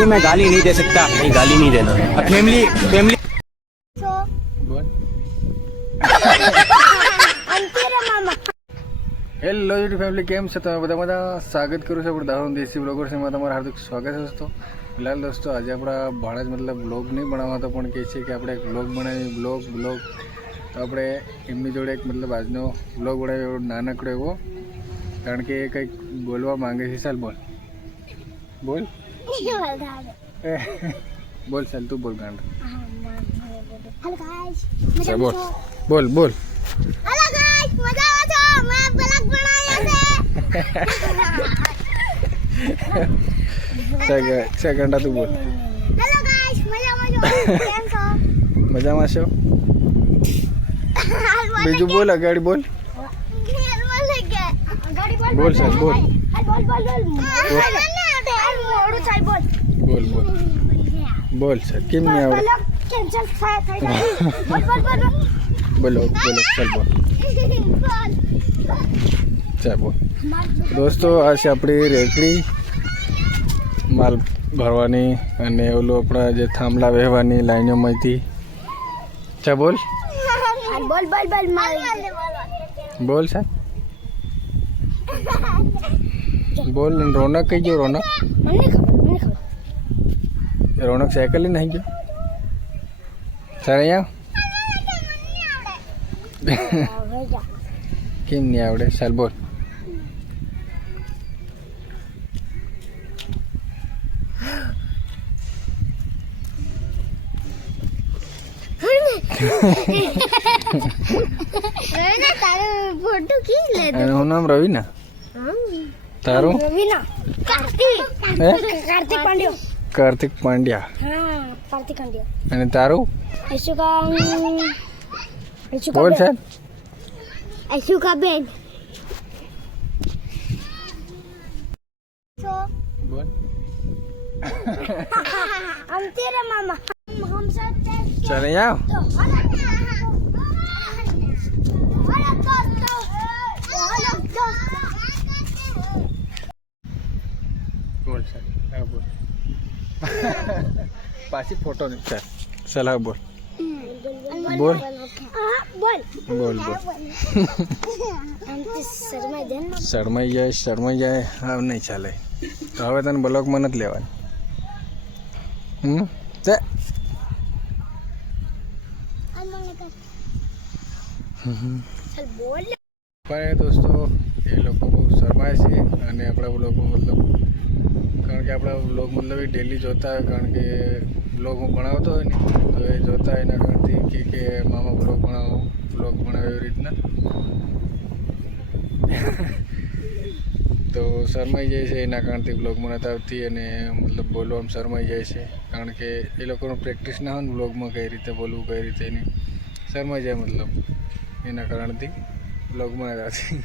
अभी मैं गाली नहीं दे सकता नहीं गाली नहीं देना फैमिली फैमिली છો બોલ અંતરે મામા હેલો યુટ્યુબ ફેમિલી કેમ છે તમે બધા બધા સ્વાગત કરું છું આપણે દારૂણ દેશી બ્લોગર્સમાં તમારું હાર્દિક સ્વાગત છે દોસ્તો ફિલહાલ દોસ્તો આજે આપણા ભાણા જ મતલબ બ્લોગ નહીં બનાવવા તો પણ કહે છે કે આપણે એક બ્લોગ બનાવી બ્લોગ બ્લોગ તો આપણે એમની જોડે એક મતલબ આજનો બ્લોગ બનાવ્યો એવો નાનકડો એવો કારણ કે એ કંઈક બોલવા માંગે છે ચાલ બોલ બોલ એ, બોલ ચાલ તું બોલ ગાંડ. હેલો બોલ. બોલ બોલ. હેલો ગાઈસ મજામાં છો? મેં બ્લોગ બનાવ્યો છે. સેકન્ડ તું બોલ. હેલો ગાઈસ મજામાં છો? કેમ છો? મજામાં છો? બીજું બોલ અગાડી બોલ. બોલ સર, બોલ. બોલ. બોલ બોલ. બોલ. બોલ બોલ. બોલ સર કેમ નહીં આવડે? કેન્સલ થાય થઈ બોલ બોલ બોલ બોલો. બોલો ચાલ બોલ. બોલ ચાલ બોલ. દોસ્તો આ છે આપણી રેકડી માલ ભરવાની અને ઓલું આપણા જે થાંભલા વહેવાની લાઈનોમાંથી ચા બોલ. બોલ બોલ બોલ બોલ સર બોલ રોનક કઈ ગયો રોનક? રોનક સાયકલ લઈને આવી ગયો? સર અહીંયા? કેમ નહીં આવડે? ચાલ બોલ. તારો ફોટો કી લે એનું નામ રવિ ને तारो कार्तिक पांड्या कार्तिक पांड्या कार्तिक पांड्या आणि तारू बोल सर अशुका बेन हम तेरे मामा हम सब चले जाओ બોલ. પાછી ફોટો સલાહ બોલ. બોલ. બોલ. બોલ. શરમાઈ જાય શરમાઈ જાય હવે નહીં ચાલે. તો હવે તને બ્લોકમાં નથી લેવાની. હમ? તે પણ દોસ્તો એ લોકો બહુ શરમાય છે અને આપણા લોકો મતલબ કે આપણા બ્લોગ મતલબ એ ડેલી જોતા હોય, કારણ કે બ્લોગ હું ભણાવતો હોય ને, તો એ જોતા એના કારણથી કે કે, મામા બ્લોગ ભણાવો બ્લોગ ભણાવે એવી રીતના. તો શરમાઈ જાય છે, એના કારણથી બ્લોગ નથી આવતી અને મતલબ બોલવામાં શરમાઈ જાય છે, કારણ કે એ લોકોનું પ્રેક્ટિસ ના હોય ને બ્લોગમાં કઈ રીતે બોલવું, કઈ રીતે એની, શરમાઈ જાય મતલબ, એના કારણથી બ્લોગ નથી આવતી.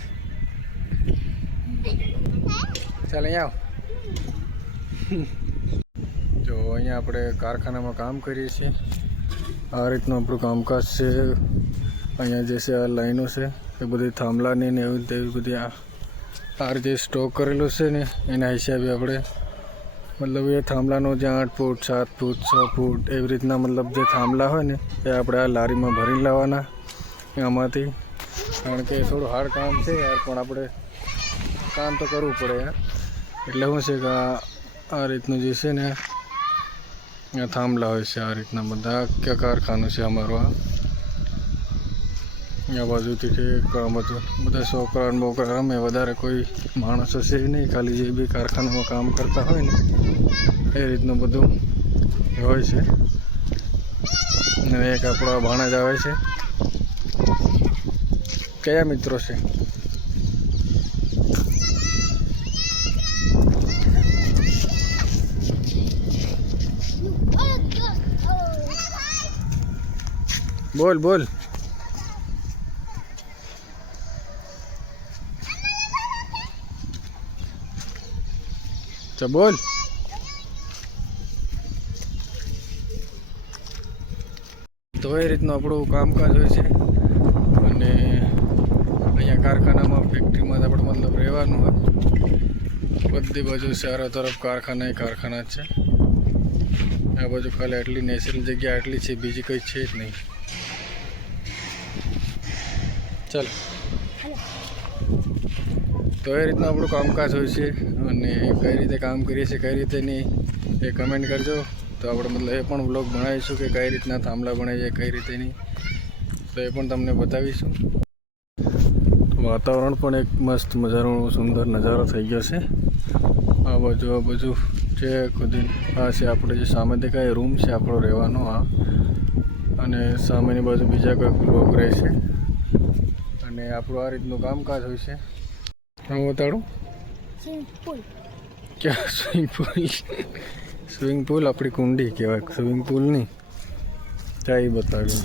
ચાલ આવ. જો, અહીંયા આપણે કારખાનામાં કામ કરીએ છીએ. આ રીતનું આપણું કામકાજ છે. અહીંયા જે છે, આ લાઈનો છે, એ બધી થાંભલાની ને એવી તેવી બધી આ જે સ્ટોક કરેલો છે ને, એના હિસાબે આપણે મતલબ એ થાંભલાનો જે આઠ ફૂટ, સાત ફૂટ, છ ફૂટ એવી રીતના મતલબ જે થાંભલા હોય ને, એ આપણે આ લારીમાં ભરીને લાવવાના એમાંથી કારણ કે થોડું હાર્ડ કામ છે યાર, પણ આપણે કામ તો કરવું પડે યાર. એટલે શું છે કે આ રીતનું જે છે ને, અહીંયા થાંભલા હોય છે આ રીતના બધા. આખા કારખાનું છે અમારું આ. અહીંયા બાજુથી છે બધું. બધા છોકરા બોકરા રમે વધારે કોઈ માણસો છે નહીં. ખાલી જે બી કારખાનામાં કામ કરતા હોય ને, એ રીતનું બધું હોય છે. અને એક આપણો ભાણા જ આવે છે. કયા મિત્રો છે? બોલ બોલ. ચા, બોલ. તો એ રીતનું આપણું કામકાજ હોય છે. અને અહીંયા કારખાનામાં ફેક્ટરીમાં આપણે મતલબ રહેવાનું હોય. બધી બાજુ શહેરો તરફ કારખાના એ કારખાના જ છે. આ બાજુ ખાલી આટલી નેચરલ જગ્યા, આટલી છે, બીજી કંઈ છે જ નહીં. ચાલ. તો એ રીતનું આપણું કામકાજ હોય છે અને કઈ રીતે કામ કરીએ છીએ, કઈ રીતે નહીં એ કમેન્ટ કરજો. તો આપણે મતલબ એ પણ બ્લોગ બનાવીશું કે કઈ રીતના થાંભલા બનાવીએ કઈ રીતે નહીં. તો એ પણ તમને બતાવીશું. વાતાવરણ પણ એક મસ્ત મજાનો સુંદર નજારો થઈ ગયો છે. આ બાજુ આ બાજુ છે ખુદી આ છે આપણે જે સામે દેખાય રૂમ છે, આપણો રહેવાનો આ. અને સામેની બાજુ બીજા કોઈ બ્લોક રહે છે. અને આપણું આ રીતનું કામકાજ હોય છે. હું બતાડું ક્યાં સ્વિમિંગ પુલ સ્વિમિંગ પુલ આપણી કુંડી કહેવાય. સ્વિમિંગ પુલ નહીં. ત્યાં એ બતાડ્યું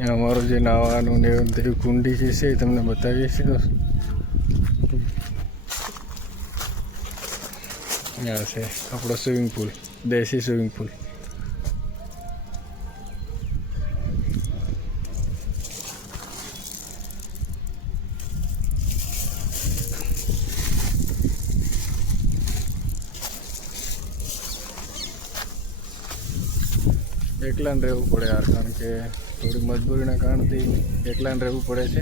એ અમારું જે નાવાનું ને એવું બધું કુંડી જે છે એ તમને બતાવીએ છીએ તો. અહીંયા છે આપણો સ્વિમિંગ પુલ દેશી સ્વિમિંગ પુલ એકલાને રહેવું પડે યાર કારણ કે થોડી મજબૂરીના કારણથી એકલાને રહેવું પડે છે.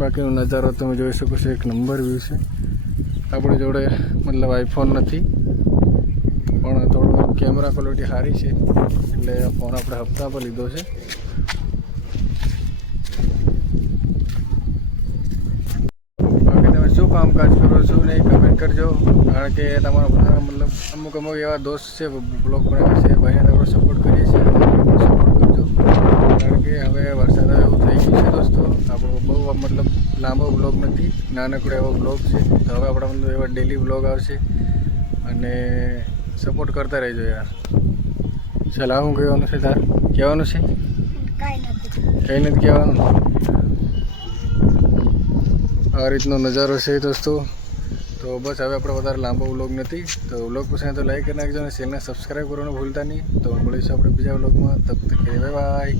બાકીનો નજારો તમે જોઈ શકો છો, એક નંબર વ્યૂ છે. આપણી જોડે મતલબ આઈફોન નથી, પણ થોડું કેમેરા ક્વોલિટી સારી છે, એટલે ફોન આપણે હપ્તા પર લીધો છે બાકી તમે શું કામકાજ કરો છો ને કમેન્ટ કરજો. કારણ કે તમારા બધા મતલબ અમુક અમુક એવા દોસ્ત છે બ્લોગ બનાવે છે ભાઈને આપણે સપોર્ટ કરીએ છીએ સપોર્ટ કરજો. કારણ કે હવે વરસાદ એવું થઈ ગયું છે દોસ્તો. આપણો બહુ મતલબ લાંબો બ્લોગ નથી નાનકડો એવો બ્લોગ છે. તો હવે આપણા મતલબ એવા ડેલી બ્લોગ આવશે. અને સપોર્ટ કરતા રહેજો યાર. ચાલ હું કહેવાનું છે તાર? કહેવાનું છે? કંઈ નથી કહેવાનું? આ રીતનો નજારો છે દોસ્તો. તો બસ હવે આપણે વધારે લાંબો વ્લોગ નથી. તો વ્લોગ પસંદ તો લાઈક કરી નાખજો અને ચેનલને સબસ્ક્રાઈબ કરવાનું ભૂલતા નહીં. તો મળીશું આપણે બીજા વ્લોગમાં. તબ તક બાય બાય